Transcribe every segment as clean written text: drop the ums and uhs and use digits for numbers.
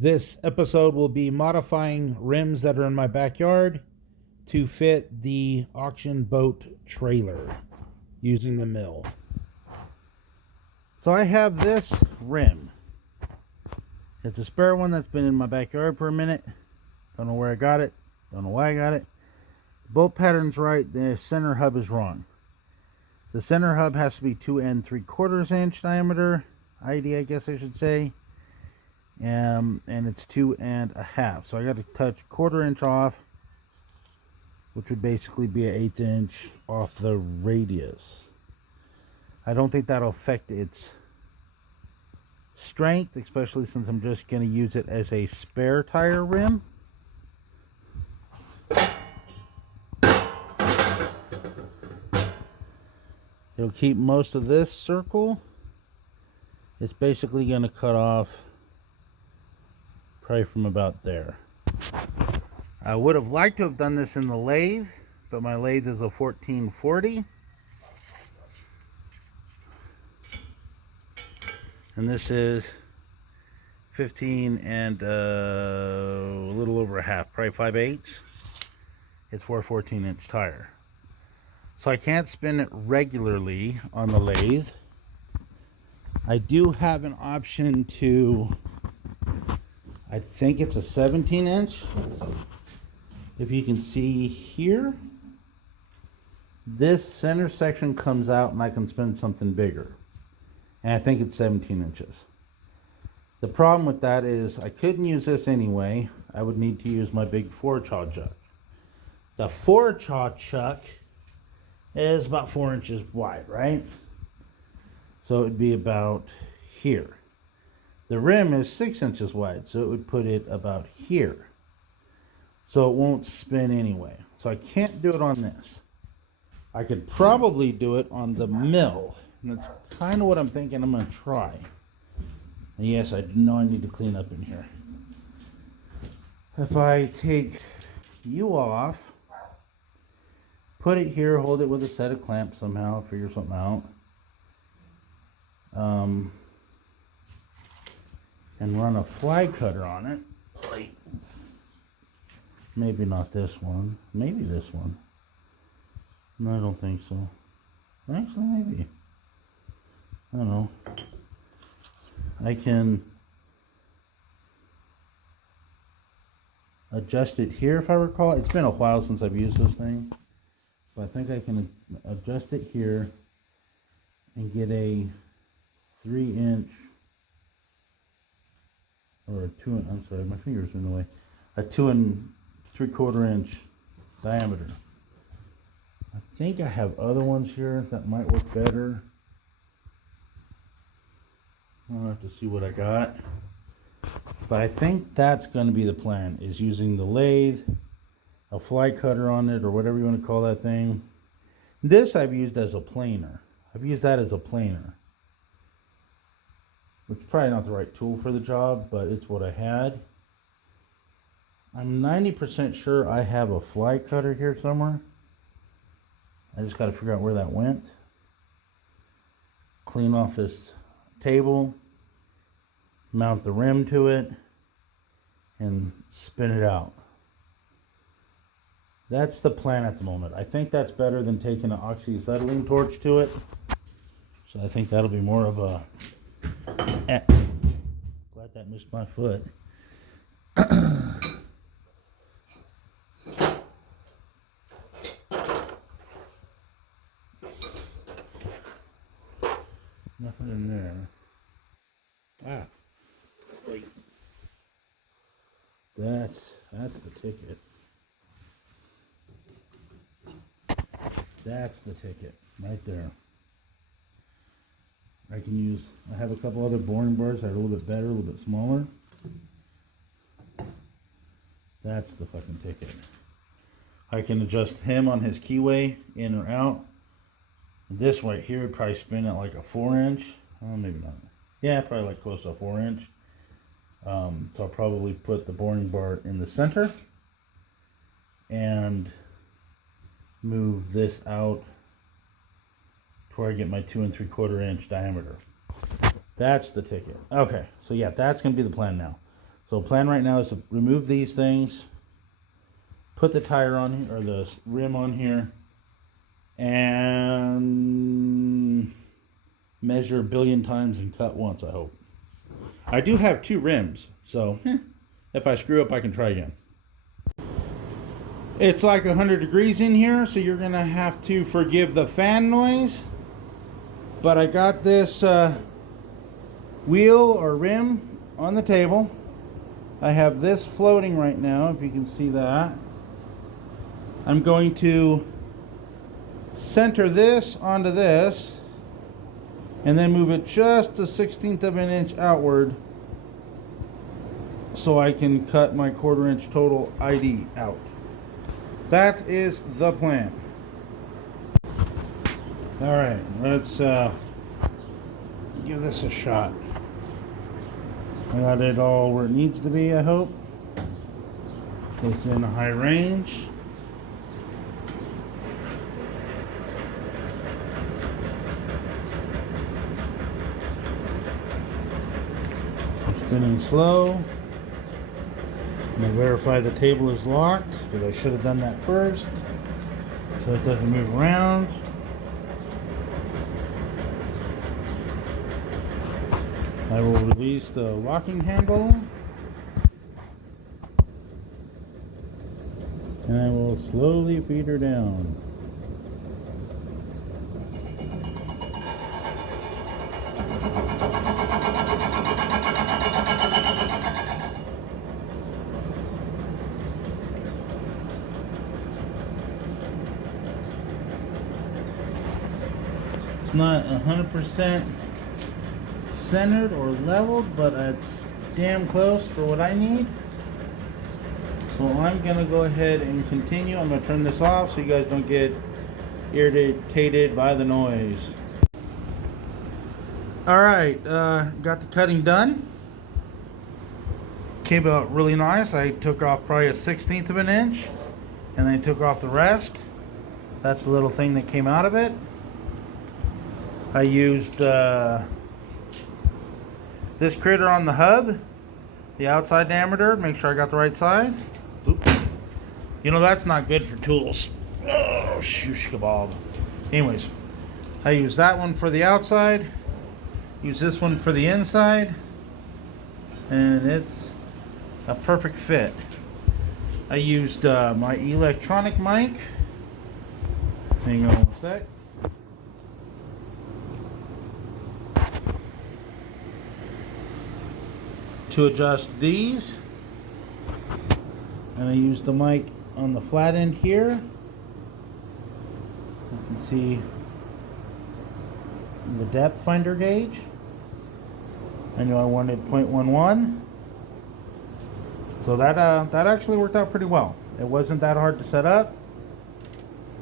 This episode will be modifying rims that are in my backyard to fit the auction boat trailer using the mill. So I have this rim. It's a spare one that's been in my backyard for a minute. Don't know where I got it. Don't know why I got it. The bolt pattern's right. The center hub is wrong. The center hub has to be 2 3/4 inch diameter. ID, I guess I should say. And it's 2 1/2. So I got to touch 1/4 inch off, which would basically be an 1/8 inch off the radius. I don't think that'll affect its strength, especially since I'm just going to use it as a spare tire rim. It'll keep most of this circle. It's basically going to cut off probably from about there. I would have liked to have done this in the lathe, but my lathe is a 1440. And this is 15 and a little over a half, probably 5/8. It's for a 14-inch tire. So I can't spin it regularly on the lathe. I do have an option to, I think it's a 17-inch. If you can see here, this center section comes out and I can spin something bigger. And I think it's 17 inches. The problem with that is I couldn't use this anyway. I would need to use my big 4-chaw chuck. The 4-chaw chuck is about 4 inches wide, right? So it would be about here. The rim is 6 inches wide, so it would put it about here. So it won't spin anyway. So I can't do it on this. I could probably do it on the mill. And that's kind of what I'm thinking I'm going to try. And yes, I know I need to clean up in here. If I take you off, put it here, hold it with a set of clamps somehow, figure something out. And run a fly cutter on it. Like, maybe not this one. Maybe this one. No, I don't think so. Actually, maybe. I don't know. I can adjust it here if I recall. It's been a while since I've used this thing. So I think I can adjust it here and get a 3-inch or a 2 inch, I'm sorry, my fingers are in the way. A 2 3/4 inch diameter. I think I have other ones here that might work better. I'll have to see what I got. But I think that's going to be the plan, is using the lathe, a fly cutter on it, or whatever you want to call that thing. This I've used as a planer. I've used that as a planer. Which is probably not the right tool for the job, but it's what I had. I'm 90% sure I have a fly cutter here somewhere. I just got to figure out where that went. Clean off this table, mount the rim to it, and spin it out. That's the plan at the moment. I think that's better than taking an oxyacetylene torch to it. So I think that'll be more of a... Glad that missed my foot. Nothing in there. Ah, wait. That's the ticket. That's the ticket right there. I have a couple other boring bars that are a little bit better, a little bit smaller. That's the fucking ticket. I can adjust him on his keyway in or out. This right here would probably spin at like a 4-inch. Maybe not. Yeah, probably like close to a 4-inch. So I'll probably put the boring bar in the center and move this out to where I get my 2 3/4 inch diameter. That's the ticket. Okay, so yeah, that's going to be the plan now. So the plan right now is to remove these things, put the tire on here, or the rim on here, and measure a billion times and cut once, I hope. I do have 2 rims, so if I screw up, I can try again. It's like 100 degrees in here, so you're gonna have to forgive the fan noise. But I got this wheel or rim on the table. I have this floating right now, if you can see that. I'm going to center this onto this and then move it just a 1/16 of an inch outward so I can cut my 1/4 inch total ID out. That is the plan. All right, let's give this a shot. I got it all where it needs to be, I hope. It's in a high range. I'm spinning slow. I'm going to verify the table is locked, because I should have done that first, so it doesn't move around. I will release the locking handle, and I will slowly feed her down. It's not 100% centered or leveled, but it's damn close for what I need. So I'm gonna go ahead and continue. I'm gonna turn this off so you guys don't get irritated by the noise. Alright, got the cutting done. Came out really nice. I took off probably a 1/16 of an inch, and then I took off the rest. That's the little thing that came out of it. I used this critter on the hub, the outside diameter, make sure I got the right size. Oops. You know, that's not good for tools. Oh, shoosh kebab. Anyways, I use that one for the outside, use this one for the inside, and it's a perfect fit. I used my electronic mic. Hang on one sec. To adjust these, and I use the mic on the flat end here. You can see the depth finder gauge. I knew I wanted 0.11, so that actually worked out pretty well. It wasn't that hard to set up.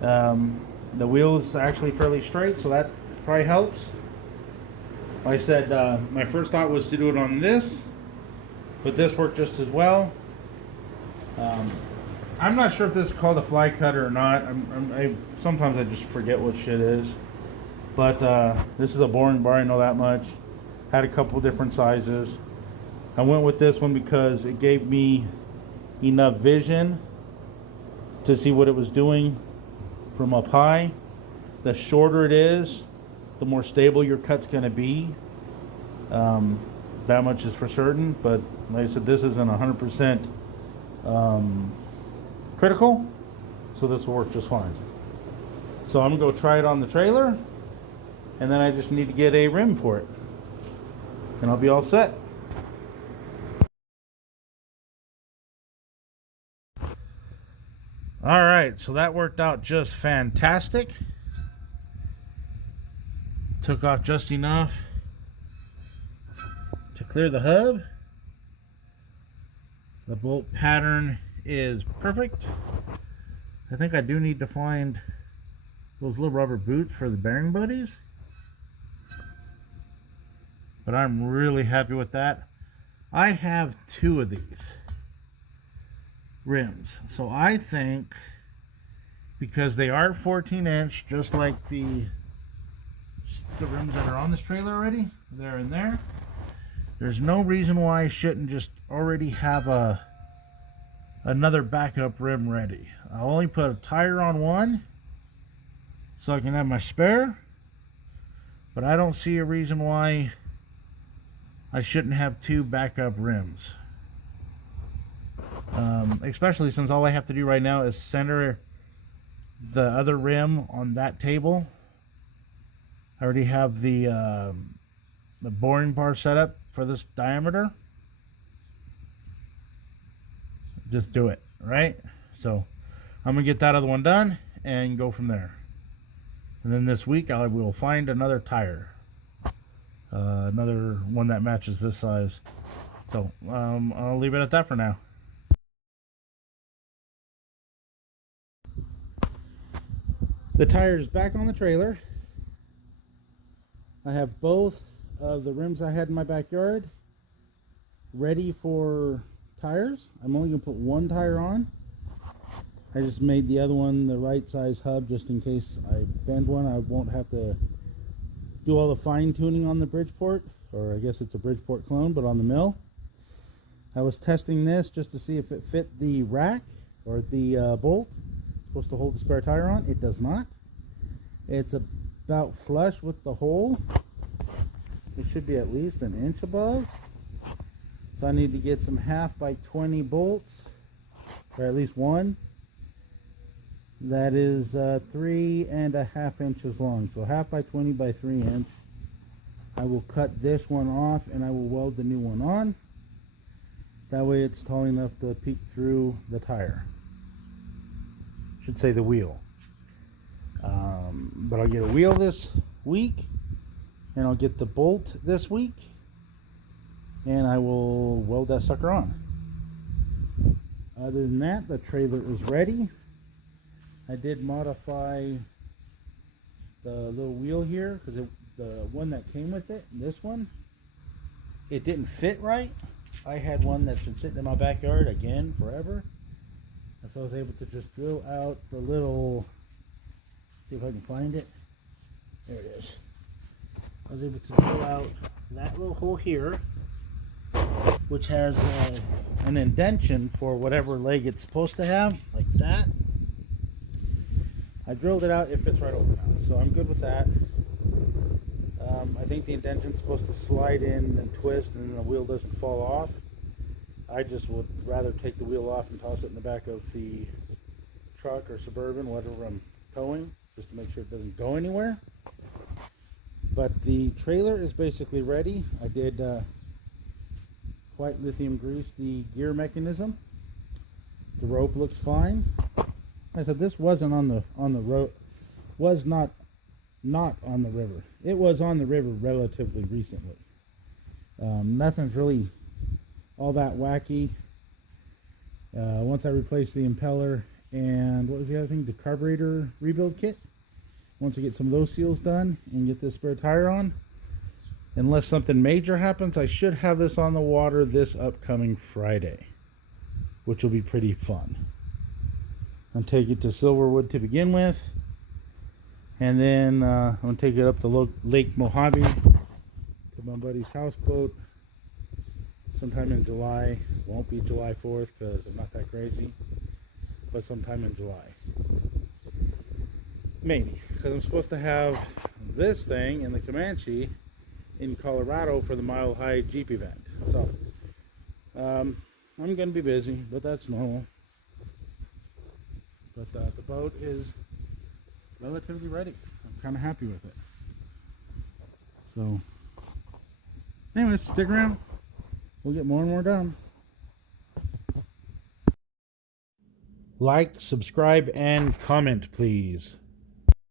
The wheel is actually fairly straight, so that probably helps. Like I said, my first thought was to do it on this, but this worked just as well. I'm not sure if this is called a fly cutter or not. Sometimes I just forget what shit is. But this is a boring bar, I know that much. Had a couple different sizes. I went with this one because it gave me enough vision to see what it was doing from up high. The shorter it is, the more stable your cut's going to be. That much is for certain, but like I said, this isn't 100% critical, so this will work just fine. So I'm going to go try it on the trailer, and then I just need to get a rim for it, and I'll be all set. All right, so that worked out just fantastic. Took off just enough to clear the hub. The bolt pattern is perfect. I think I do need to find those little rubber boots for the bearing buddies, but I'm really happy with that. I have 2 of these rims, so I think, because they are 14-inch, just like the rims that are on this trailer already, they're in there, There's no reason why I shouldn't just already have another backup rim ready. I'll only put a tire on one so I can have my spare, but I don't see a reason why I shouldn't have two backup rims. Especially since all I have to do right now is center the other rim on that table. I already have the boring bar set up for this diameter. Just do it, right? So I'm gonna get that other one done and go from there. And then this week I will find another tire, another one that matches this size. So I'll leave it at that for now. The tire's back on the trailer. I have both of the rims I had in my backyard ready for tires. I'm only going to put one tire on. I just made the other one the right size hub just in case I bend one. I won't have to do all the fine tuning on the Bridgeport, or I guess it's a Bridgeport clone, but on the mill. I was testing this just to see if it fit the rack or the bolt supposed to hold the spare tire on. It does not. It's about flush with the hole. It should be at least an inch above. So I need to get some 1/2 by 20 bolts, or at least one. That is 3.5 inches long. So 1/2 by 20 by 3 inch. I will cut this one off and I will weld the new one on. That way it's tall enough to peek through the tire. Should say the wheel. But I'll get a wheel this week, and I'll get the bolt this week, and I will weld that sucker on. Other than that, the trailer is ready. I did modify the little wheel here because the one that came with it, this one, it didn't fit right. I had one that's been sitting in my backyard again forever, and so I was able to just drill out the little, see if I can find it. There it is. I was able to drill out that little hole here, which has an indentation for whatever leg it's supposed to have, like that. I drilled it out. It fits right over now, so I'm good with that. I think the indention's supposed to slide in and twist, and then the wheel doesn't fall off. I just would rather take the wheel off and toss it in the back of the truck or Suburban, whatever I'm towing, just to make sure it doesn't go anywhere. But the trailer is basically ready. I did white lithium grease the gear mechanism. The rope looks fine. I said this wasn't on the road, was not on the river. It was on the river relatively recently. Nothing's really all that wacky. Once I replaced the impeller and what was the other thing, the carburetor rebuild kit, once I get some of those seals done and get this spare tire on, unless something major happens, I should have this on the water this upcoming Friday, which will be pretty fun. I'll take it to Silverwood to begin with, and then I'm going to take it up to Lake Mojave to my buddy's houseboat sometime in July. Won't be July 4th because I'm not that crazy, but sometime in July. Maybe, because I'm supposed to have this thing in the Comanche in Colorado for the Mile High Jeep event. So, I'm going to be busy, but that's normal. But the boat is relatively ready. I'm kind of happy with it. So, anyways, stick around. We'll get more and more done. Like, subscribe, and comment, please.